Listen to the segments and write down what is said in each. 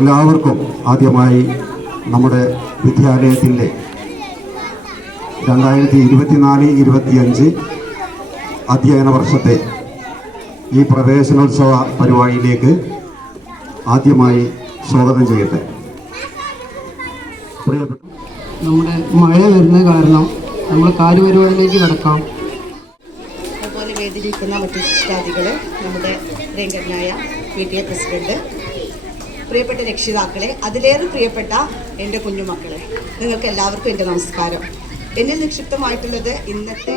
എല്ലാവർക്കും ആദ്യമായി നമ്മുടെ വിദ്യാലയത്തിന്റെ രണ്ടായിരത്തി ഇരുപത്തിനാല് ഇരുപത്തിയഞ്ച് അധ്യയന വർഷത്തെ ഈ പ്രവേശനോത്സവ പരിപാടിയിലേക്ക് ആദ്യമായി സ്വാഗതം ചെയ്യട്ടെ. പ്രിയപ്പെട്ട നമ്മുടെ മഴ വരുന്ന കാരണം നമ്മൾ കാര്യപരിപാടിയിലേക്ക് കിടക്കാം. അതുപോലെ വേദിയിലിരിക്കുന്ന മറ്റു ശിഷ്ടാദികൾ നമ്മുടെ രംഗനായ പി ടി എ പ്രസിഡന്റ് പ്രിയപ്പെട്ട രക്ഷിതാക്കളെ അതിലേറെ പ്രിയപ്പെട്ട എന്റെ കുഞ്ഞുമക്കളെ നിങ്ങൾക്ക് എല്ലാവർക്കും എന്റെ നമസ്കാരം. എന്നിൽ നിക്ഷിപ്തമായിട്ടുള്ളത് ഇന്നത്തെ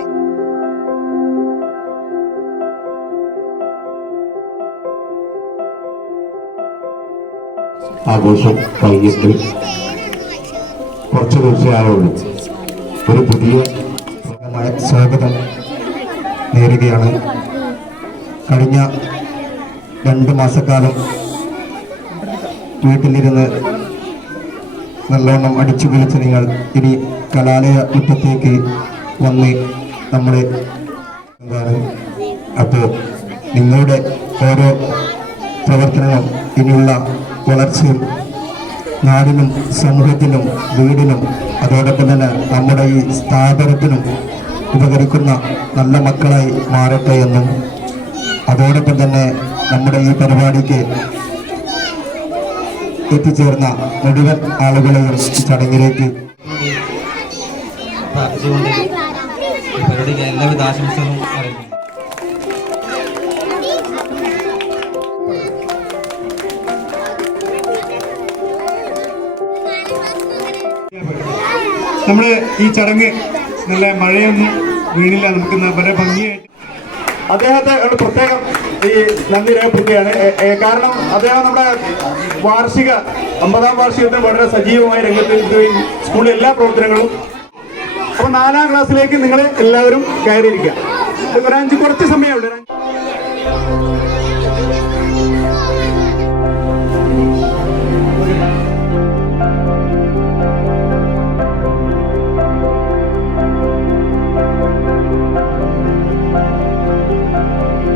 ആഘോഷം കഴിഞ്ഞിട്ട് കുറച്ച് ദിവസമായുള്ളൂ ഒരു പുതിയ സ്വാഗതം നേരുകയാണ്. കഴിഞ്ഞ രണ്ട് മാസക്കാലം വീട്ടിലിരുന്ന് നല്ലോണം അടിച്ചു പൊളിച്ച് നിങ്ങൾ ഇനി കലാലയ മുറ്റത്തേക്ക് വന്ന് നമ്മളെ എന്താണ്? അപ്പോൾ നിങ്ങളുടെ ഓരോ പ്രവർത്തനങ്ങളും ഇനിയുള്ള വളർച്ചയും നാടിനും സമൂഹത്തിനും വീടിനും അതോടൊപ്പം തന്നെ നമ്മുടെ ഈ സ്ഥാപനത്തിനും ഉപകരിക്കുന്ന നല്ല മക്കളായി മാറട്ടെ എന്നും അതോടൊപ്പം തന്നെ നമ്മുടെ ഈ പരിപാടിക്ക് എത്തിച്ചേർന്ന മുഴുവൻ ആളുകളെയും ചടങ്ങിലേക്ക് നമ്മൾ ഈ പരിപാടിക്ക് എല്ലാവിധ ആശംസകളും അറിയിക്കുന്നു. നമ്മൾ ഈ ചടങ്ങ് നല്ല മഴയൊന്നും വീണില്ല. നമുക്ക് വളരെ ഭംഗിയായിട്ട് അദ്ദേഹത്തെ പ്രത്യേകം ഈ നന്ദി രേഖപ്പെടുത്തുകയാണ്. കാരണം അദ്ദേഹം നമ്മുടെ വാർഷിക അമ്പതാം വാർഷികത്തിന് വളരെ സജീവമായി രംഗത്ത് സ്കൂളിലെ എല്ലാ പ്രവർത്തനങ്ങളും. അപ്പൊ നാലാം ക്ലാസ്സിലേക്ക് നിങ്ങൾ എല്ലാവരും കയറിയിരിക്കുക. ഒരു അഞ്ച് കുറച്ച് സമയമുണ്ട് Thank അഞ്ച്